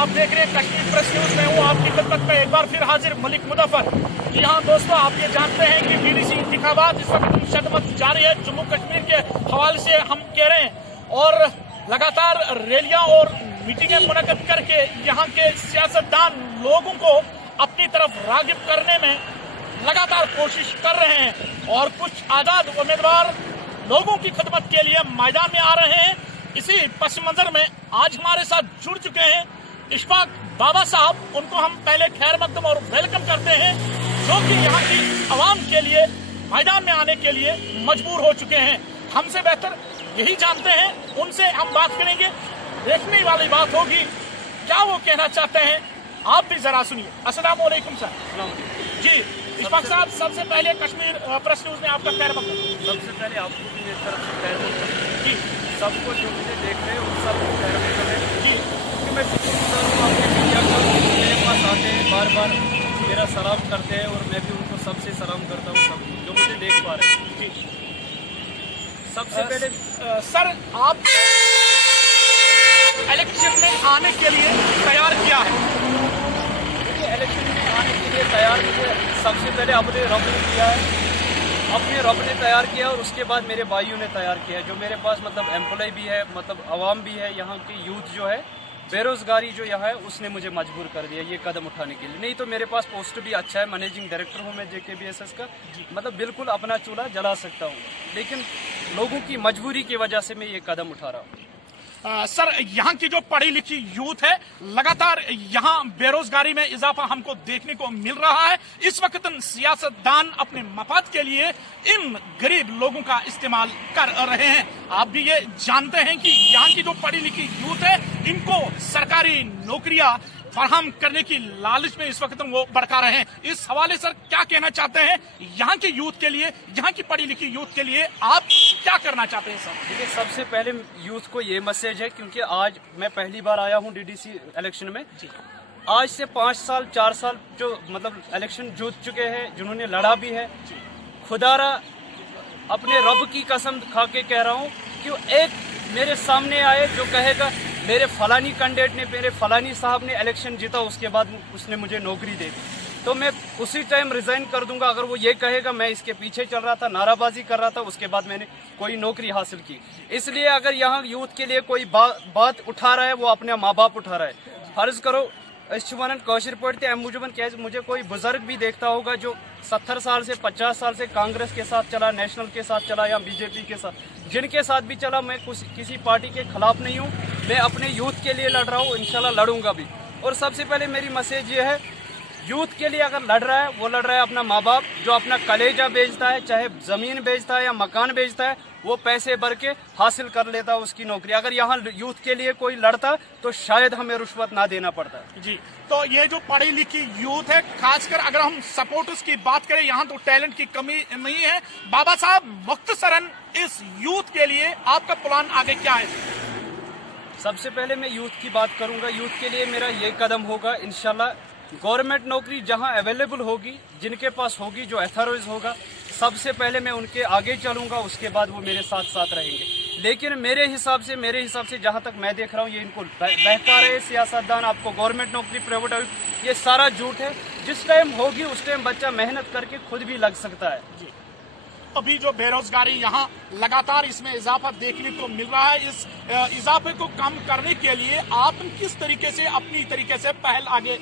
आप देख रहे हैं कश्मीर प्रेस न्यूज में हूँ आपकी खिदमत में एक बार फिर हाजिर मलिक मुजफ्फर। जी हाँ दोस्तों, आप ये जानते हैं कि बीडीसी इंतखाबात इस वक्त शदमत जारी है जम्मू कश्मीर के हवाले से हम कह रहे हैं, और लगातार रैलियां और मीटिंगें मुनक्किद करके यहाँ के सियासतदान लोगों को अपनी तरफ रागिब करने में लगातार कोशिश कर रहे हैं और कुछ आजाद उम्मीदवार लोगों की खिदमत के लिए मैदान में आ रहे हैं। इसी पस मंजर में आज हमारे साथ जुड़ चुके हैं इशफाक बाबा साहब। उनको हम पहले खैर मकदम और वेलकम करते हैं, जो कि यहाँ की आवाम के लिए मैदान में आने के लिए मजबूर हो चुके हैं। हमसे बेहतर यही जानते हैं, उनसे हम बात करेंगे। देखने वाली बात होगी क्या वो कहना चाहते हैं, आप भी जरा सुनिए। अस्सलाम वालेकुम सर। जी इशफाक साहब, सबसे पहले कश्मीर प्रेस न्यूज में आपका खैर मकदम। सबसे पहले आपको भी मेरी तरफ से खैर मकदम। जी सबको जो मुझे देख रहे हैं उन सबको खैर मकदम है। जी क्योंकि मैं शुक्रगुजार हूँ आपके मीडिया का, मेरे पास आते हैं, बार बार मेरा सलाम करते हैं और मैं भी उनको सबसे सलाम करता हूँ, सब जो मुझे देख पा रहे हैं। जी सबसे पहले सर, आप इलेक्शन में आने के लिए तैयार किया है? देखिए, इलेक्शन में आने के लिए तैयार मुझे सबसे पहले अपने रब ने किया है, अपने रब ने तैयार किया और उसके बाद मेरे भाइयों ने तैयार किया है। जो मेरे पास मतलब एम्प्लॉय भी है, मतलब आवाम भी है, यहाँ की यूथ जो है, बेरोजगारी जो यहाँ है, उसने मुझे मजबूर कर दिया ये कदम उठाने के लिए। नहीं तो मेरे पास पोस्ट भी अच्छा है, मैनेजिंग डायरेक्टर हूँ मैं JKBSS का, मतलब बिल्कुल अपना चूल्हा जला सकता हूँ, लेकिन लोगों की मजबूरी की वजह से मैं ये कदम उठा रहा हूँ। सर, यहाँ की जो पढ़ी लिखी यूथ है, लगातार यहाँ बेरोजगारी में इजाफा हमको देखने को मिल रहा है। इस वक्त सियासतदान अपने मफाद के लिए इन गरीब लोगों का इस्तेमाल कर रहे हैं। आप भी ये जानते हैं कि यहाँ की जो पढ़ी लिखी यूथ है, इनको सरकारी नौकरियां फराहम करने की लालच में इस वक्त वो भड़का रहे हैं। इस हवाले सर क्या कहना चाहते हैं यहाँ के यूथ के लिए, यहाँ की पढ़ी लिखी यूथ के लिए आप क्या करना चाहते हैं सर? देखिए, सबसे पहले यूथ को ये मैसेज है, क्योंकि आज मैं पहली बार आया हूँ DDC इलेक्शन में। आज से 5 साल 4 साल जो मतलब इलेक्शन जीत चुके हैं, जिन्होंने लड़ा भी है, खुदारा अपने रब की कसम खा के कह रहा हूँ कि एक मेरे सामने आए जो कहेगा मेरे फलानी कैंडिडेट ने, मेरे फलानी साहब ने इलेक्शन जीता, उसके बाद उसने मुझे नौकरी दे दी, तो मैं उसी टाइम रिजाइन कर दूंगा। अगर वो ये कहेगा मैं इसके पीछे चल रहा था, नाराबाजी कर रहा था, उसके बाद मैंने कोई नौकरी हासिल की। इसलिए अगर यहाँ यूथ के लिए कोई बात उठा रहा है, वो अपने माँ बाप उठा रहा है। फर्ज करो कौशर पढ़ते अम मुझबन क्या मुझे कोई बुजुर्ग भी देखता होगा जो 70 साल से 50 साल से कांग्रेस के साथ चला, नेशनल के साथ चला या BJP के साथ, जिनके साथ भी चला, मैं किसी पार्टी के खिलाफ नहीं हूँ। मैं अपने यूथ के लिए लड़ रहा हूँ, इंशाल्लाह लड़ूंगा भी। और सबसे पहले मेरी मैसेज ये है, यूथ के लिए अगर लड़ रहा है, वो लड़ रहा है अपना माँ बाप, जो अपना कलेजा बेचता है, चाहे जमीन बेचता है या मकान बेचता है, वो पैसे भर के हासिल कर लेता है उसकी नौकरी। अगर यहाँ यूथ के लिए कोई लड़ता तो शायद हमें रुश्वत ना देना पड़ता। जी, तो ये जो पढ़ी लिखी यूथ है, खासकर अगर हम सपोर्टर्स की बात करें, यहाँ तो टैलेंट की कमी नहीं है। बाबा साहब, मुख्तसरन इस यूथ के लिए आपका प्लान आगे क्या है? सबसे पहले मैं यूथ की बात करूंगा। यूथ के लिए मेरा ये कदम होगा, इंशाल्लाह गवर्नमेंट नौकरी जहां अवेलेबल होगी, जिनके पास होगी, जो एथॉराइज होगा, सबसे पहले मैं उनके आगे चलूंगा, उसके बाद वो मेरे साथ साथ रहेंगे। लेकिन मेरे हिसाब से जहां तक मैं देख रहा हूं, ये इनको बहका रहे सियासतदान, आपको गवर्नमेंट नौकरी, प्राइवेट, ये सारा झूठ है। जिस टाइम होगी उस टाइम बच्चा मेहनत करके खुद भी लग सकता है। जी, अभी जो बेरोजगारी यहाँ लगातार इसमें इजाफा देखने को मिल रहा है, इस इजाफे को कम करने के लिए आप किस तरीके से अपनी तरीके से पहल आगे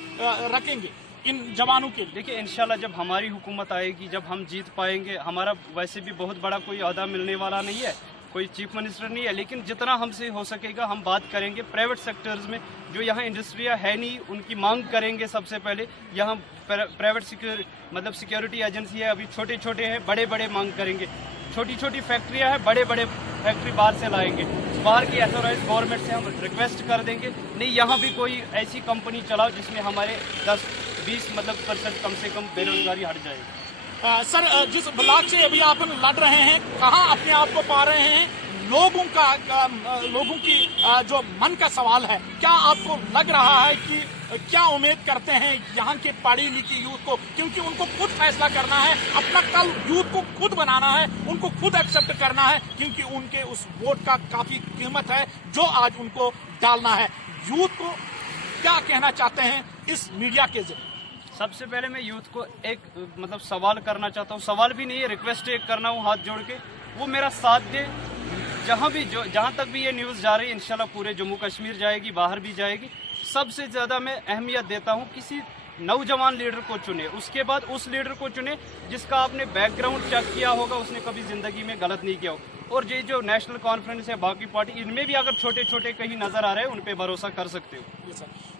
रखेंगे इन जवानों के लिए? देखिए, इंशाल्लाह जब हमारी हुकूमत आएगी, जब हम जीत पाएंगे, हमारा वैसे भी बहुत बड़ा कोई अहदा मिलने वाला नहीं है, कोई चीफ मिनिस्टर नहीं है, लेकिन जितना हमसे हो सकेगा हम बात करेंगे। प्राइवेट सेक्टर्स में जो यहाँ इंडस्ट्रियाँ है नहीं, उनकी मांग करेंगे। सबसे पहले यहाँ प्राइवेट सिक्योरिटी एजेंसी है, अभी छोटे छोटे हैं, बड़े बड़े मांग करेंगे। छोटी छोटी फैक्ट्रियाँ हैं, बड़े बड़े फैक्ट्री बाहर से लाएंगे। बाहर की अथॉराइज गवर्नमेंट से हम रिक्वेस्ट कर देंगे, नहीं यहाँ भी कोई ऐसी कंपनी चलाओ जिसमें हमारे 10-20 % कम से कम बेरोजगारी हट जाएगी। सर, जिस ब्लॉक से अभी आप लड़ रहे हैं, कहाँ अपने आप को पा रहे हैं? लोगों की जो मन का सवाल है, क्या आपको लग रहा है कि क्या उम्मीद करते हैं यहाँ के पढ़ी लिखी यूथ को? क्योंकि उनको खुद फैसला करना है, अपना कल यूथ को खुद बनाना है, उनको खुद एक्सेप्ट करना है, क्योंकि उनके उस वोट का काफी कीमत है जो आज उनको डालना है। यूथ को क्या कहना चाहते हैं इस मीडिया के जरिए? सबसे पहले मैं यूथ को एक मतलब सवाल करना चाहता हूँ, सवाल भी नहीं है, रिक्वेस्ट एक करना हूँ हाथ जोड़ के, वो मेरा साथ दे। जहाँ तक भी ये न्यूज़ जा रही है इंशाल्लाह पूरे जम्मू कश्मीर जाएगी, बाहर भी जाएगी। सबसे ज़्यादा मैं अहमियत देता हूँ किसी नौजवान लीडर को चुने, उसके बाद उस लीडर को चुने जिसका आपने बैकग्राउंड चेक किया होगा, उसने कभी ज़िंदगी में गलत नहीं किया हो। और ये जो नेशनल कॉन्फ्रेंस है, बाकी पार्टी, इनमें भी अगर छोटे छोटे कहीं नजर आ रहे हैं, उन पे भरोसा कर सकते हो।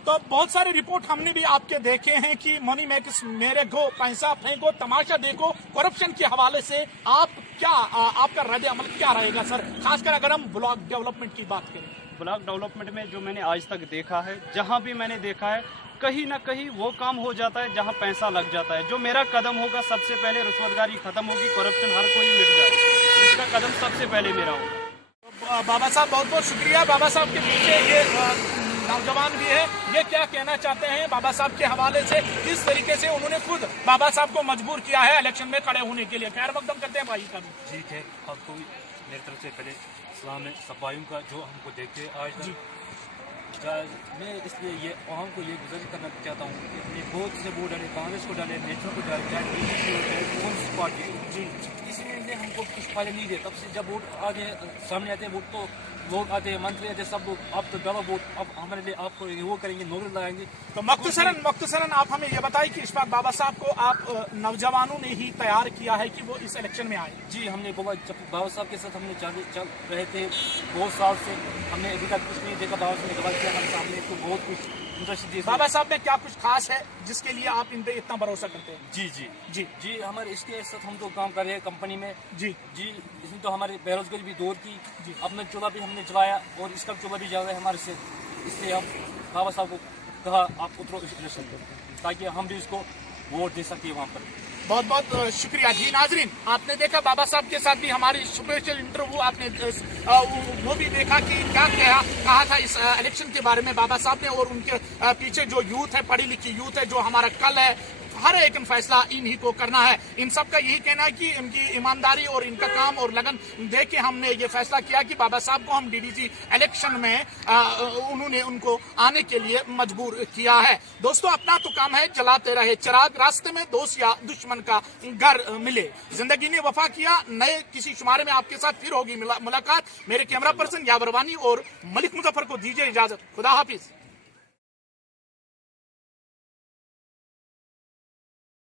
तो बहुत सारे रिपोर्ट हमने भी आपके देखे हैं कि मनी मेक्स, मेरे गो, पैसा फेंको, तमाशा देखो, करप्शन के हवाले से आप क्या, आपका रद्द अमल क्या रहेगा सर, खासकर अगर हम ब्लॉक डेवलपमेंट की बात करें? ब्लॉक डेवलपमेंट में जो मैंने आज तक देखा है, जहां भी मैंने देखा है, कहीं ना कहीं वो काम हो जाता है जहां पैसा लग जाता है। जो मेरा कदम होगा, सबसे पहले रुश्वतगारी खत्म होगी, करप्शन हर कोई मिट जाए, इसका कदम सबसे पहले मेरा होगा। बाबा साहब बहुत बहुत शुक्रिया। बाबा साहब के पीछे ये नौजवान भी है, ये क्या कहना चाहते हैं बाबा साहब के हवाले से, किस तरीके से उन्होंने खुद बाबा साहब को मजबूर किया है इलेक्शन में खड़े होने के लिए। खैर मकदम करते हैं भाई का भी। ठीक है, आपको मेरी तरफ से पहले सलाम है सब भाइयों का जो हमको देखते हैं आज तक। मैं इसलिए ये आवाम को ये गुजारिश करना चाहता हूँ कि अपने बहुत से वोट डाले, कांग्रेस को डाले, नेशनल को डाले, चाहे बीजेपी हो चाहे कौन सी पार्टी हो, जी इसलिए हमको कुछ फायदा नहीं दे। तब से जब वोट आगे सामने आते हैं, वोट तो लोग आते हैं, मंत्री आते हैं, सब लोग आप तो डबल वोट अब हमारे लिए आपको वो करेंगे, नौकरी लगाएंगे। तो मुख्तसरन आप हमें ये बताइए कि इस बार बाबा साहब को आप नौजवानों ने ही तैयार किया है कि वो इस इलेक्शन में आए? जी, हमने बाबा साहब के साथ हमने चल रहे थे बहुत साल से, हमने अभी तक कुछ नहीं देखा। बाबा साहब ने गलत किया हमारे सामने, तो बहुत कुछ इंटरेस्ट दिया। बाबा साहब में क्या कुछ खास है जिसके लिए आप इन पे इतना भरोसा करते हैं? जी जी जी जी, हमारे इसके साथ हम तो काम कर रहे हैं कंपनी में। जी जी, इसमें तो हमारे बेरोजगारी भी दूर की। जी, अपना चूल्हा भी हमने चलाया और इसका चूल्हा भी जा रहा है हमारे से। इसलिए हम बाबा साहब को कहा आप उतरो इस इलेक्शन पर, ताकि हम भी इसको वोट दे सके वहाँ पर। बहुत बहुत शुक्रिया। जी नाजरीन, आपने देखा बाबा साहब के साथ भी हमारी स्पेशल इंटरव्यू, आपने वो भी देखा कि क्या कहा था इस इलेक्शन के बारे में बाबा साहब ने, और उनके पीछे जो यूथ है, पढ़ी लिखी यूथ है, जो हमारा कल है, हर एक फैसला इन्हीं को करना है। इन सब का यही कहना है कि इनकी ईमानदारी और इनका काम और लगन देख के हमने ये फैसला किया कि बाबा साहब को हम डीडीसी इलेक्शन में उन्होंने उनको आने के लिए मजबूर किया है। दोस्तों, अपना तो काम है, जलाते रहे चिराग, रास्ते में दोस्त या दुश्मन का घर मिले। जिंदगी ने वफा किया। नए किसी शुमारे में आपके साथ फिर होगी मुलाकात। मेरे कैमरा पर्सन यावर वानी और मलिक मुजफ्फर को दीजिए इजाजत। खुदा हाफिज।